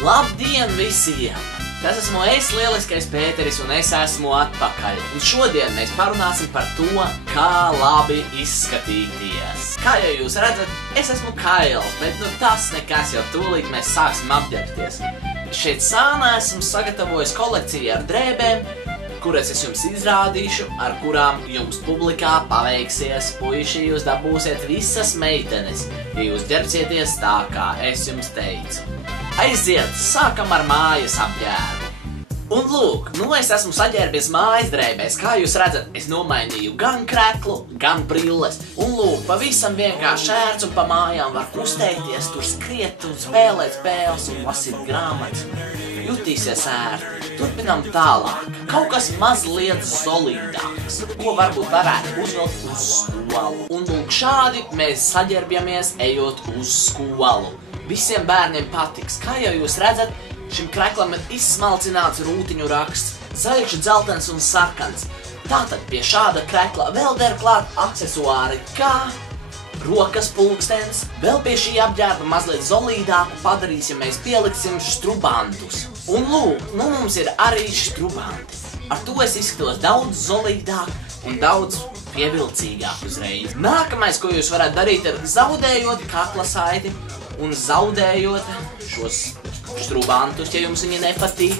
Labdien visiem! Tas esmu es, lieliskais Pēteris, un es esmu atpakaļ. Un šodien mēs parunāsim par to, kā labi izskatīties. Kā jau jūs redzat, es esmu kails, bet tas nekas, jau tūlīt mēs sāksim apģērbties. Šeit sānā esmu sagatavojis kolekciju ar drēbēm, kuras es jums izrādīšu, ar kurām jums publikā paveiksies. Puiši, jūs dabūsiet visas meitenes, ja jūs ģērbsieties tā, kā es jums teicu. Aiziet, sākam ar mājas apģērbu. Un lūk, es esmu saģērbies mājas drēbēs. Kā jūs redzat, es nomainīju gan kreklu, gan brilles. Un lūk, pavisam vienkārši ērts un pa mājām var kustēties, tur skriet un spēlēt spēles un lasīt grāmatas. Jutīsies ērti. Turpinām tālāk. Kaut kas mazliet solidāks, ko varbūt varētu uzvilkt uz skolu. Un lūk, šādi mēs saģērbjamies ejot uz skolu. Visiem bērniem patiks. Kā jau jūs redzat, šim kreklam ir izsmalcināts rūtiņu raksts, zaļš, dzeltens un sarkans. Tātad pie šāda krekla vēl der klāt aksesuāri kā rokas pulkstenis. Vēl pie šī apģērba mazliet solidāku padarīs, ja mēs pieliksim strubantus. Un lūk, mums ir arī strubanti. Ar to es izskatos daudz solidāk un daudz pievilcīgāk uzreiz. Nākamais, ko jūs varat darīt, ir zaudējot kakla saiti un zaudējot šos strubantus, ja jums viņi nepatīk.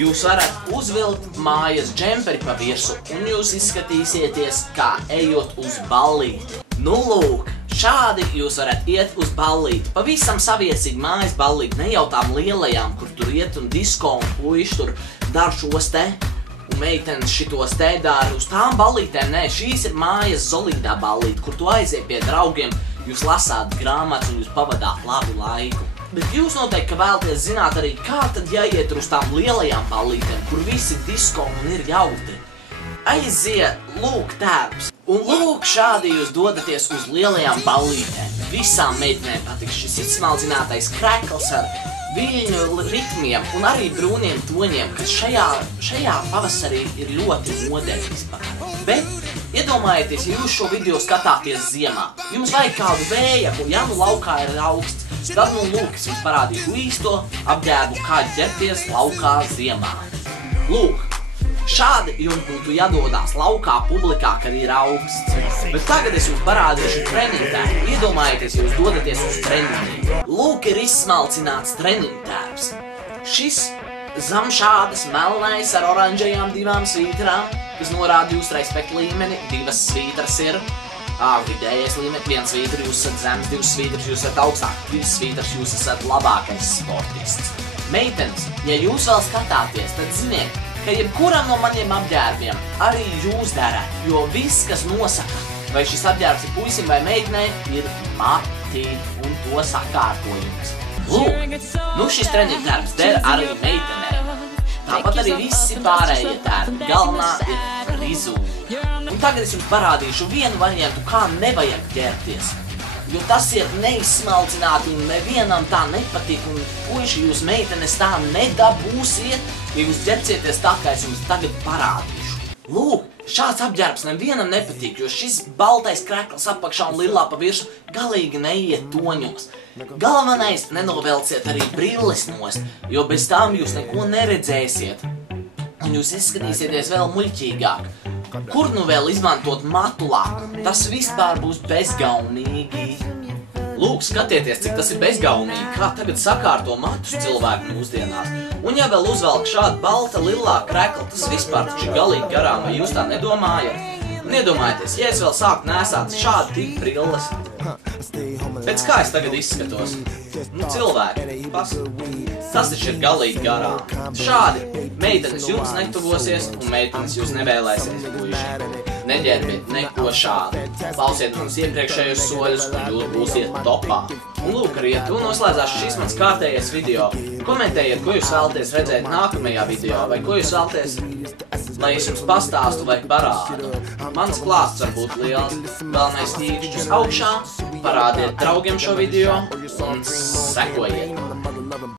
Jūs varat uzvilkt mājas džemperi pa virsu un jūs izskatīsieties kā ejot uz ballīti. Nu lūk, šādi jūs varat iet uz ballīti. Pavisam saviesīgi mājas ballīti, ne jau tām lielajām, kur tur iet un disko un puiši tur dar šos te. Un meitenes šitos te dara uz tām ballītēm. Nē, šīs ir mājas solidā ballīte, kur tu aiziet pie draugiem, jūs lasāt grāmatas un jūs pavadāt labu laiku. Bet jūs noteikti vēlaties zināt arī, kā tad jāiet uz tām lielajām ballītēm, kur visi disko un ir jautri. Aiziet, lūk tērps. Un lūk, šādi jūs dodaties uz lielajām ballītēm. Visām meitenēm patiks šis izsmalcinātais krekls ar viļņu ritmiem un arī brūniem toņiem, kas šajā pavasarī ir ļoti modēļs. Bet iedomājieties, ja jūs šo video skatāties ziemā, jums vajag kādu vējaku, ja laukā ir augsts, tad lūk, es jums parādīšu īsto apģērbu, kā ģērbties laukā ziemā. Lūk, šādi jums būtu jādodās laukā publikā, kad ir augsts. Bet tagad es jums parādīšu treniņtērpu. Iedomājieties, jūs dodaties uz treniņiem. Lūk, ir izsmalcināts treniņtērps. Šis zem šādas melnais ar oranžajām divām svītrām, kas norāda jūsu respektu līmeni. Divas svītras ir vidējais līmenis, viens svītri jūs esat zems, divas svītras jūs esat augstāk, divas svītras jūs esat labākais sportists. Meitenes, ja jūs vēl skatāties, tad ziniet, ka jebkuram no maniem apģērbiem arī jūs darat, jo viss, kas nosaka, vai šis apģērbs ir puisim vai meitenei, ir mati un to sakārtojums. Lūk, šis treniņtērps der arī meitenei. Tāpat arī visi pārējie tērpi. Galvenā ir frizūra. Un tagad es jums parādīšu vienu variantu, kā nevajag ģērbties. Jo tas ir neizsmalcināti un nevienam tā nepatīk, un puiši jūs meitenes tā nedabūsiet, ja jūs ģērbsieties tā, kā es jums tagad parādīšu. Lūk, šāds apģērbs nevienam nepatīk, jo šis baltais krekls apakšā un lilā pa virsu galīgi neiet toņos. Galvenais, nenovelciet arī brilles nost, jo bez tām jūs neko neredzēsiet, un jūs izskatīsieties vēl muļķīgāk. Kur nu vēl izmantot matulāku? Tas vispār būs bezgaunīgi. Lūk, skatieties, cik tas ir bezgaunīgi, kā tagad sakārto matus cilvēku mūsdienās. Un ja vēl uzvelk šādu balta lilā krekla, tas vispār taču ir galīgi garām, vai jūs tā nedomājat? Un iedomājieties, ja es vēl sāku nēsāt šādu tipu brilles, pēc kā es tagad izskatos? Cilvēki, tas taču ir galīgi garām. Šādi meitenes jums netuvosies un meitenes jūs nevēlēsies, puiši. Neģērbiet neko šādu. Klausiet manas iepriekšējos soļus, un jūs būsiet topā. Un lūk, arī ar to noslēdzās šis mans kārtējais video. Komentējiet, ko jūs vēlaties redzēt nākamajā video, vai ko jūs vēlaties, lai es jums pastāstu vai parādu. Mans klāsts var būt liels, galvenais tīkšķus augšā, parādiet draugiem šo video un sekojiet.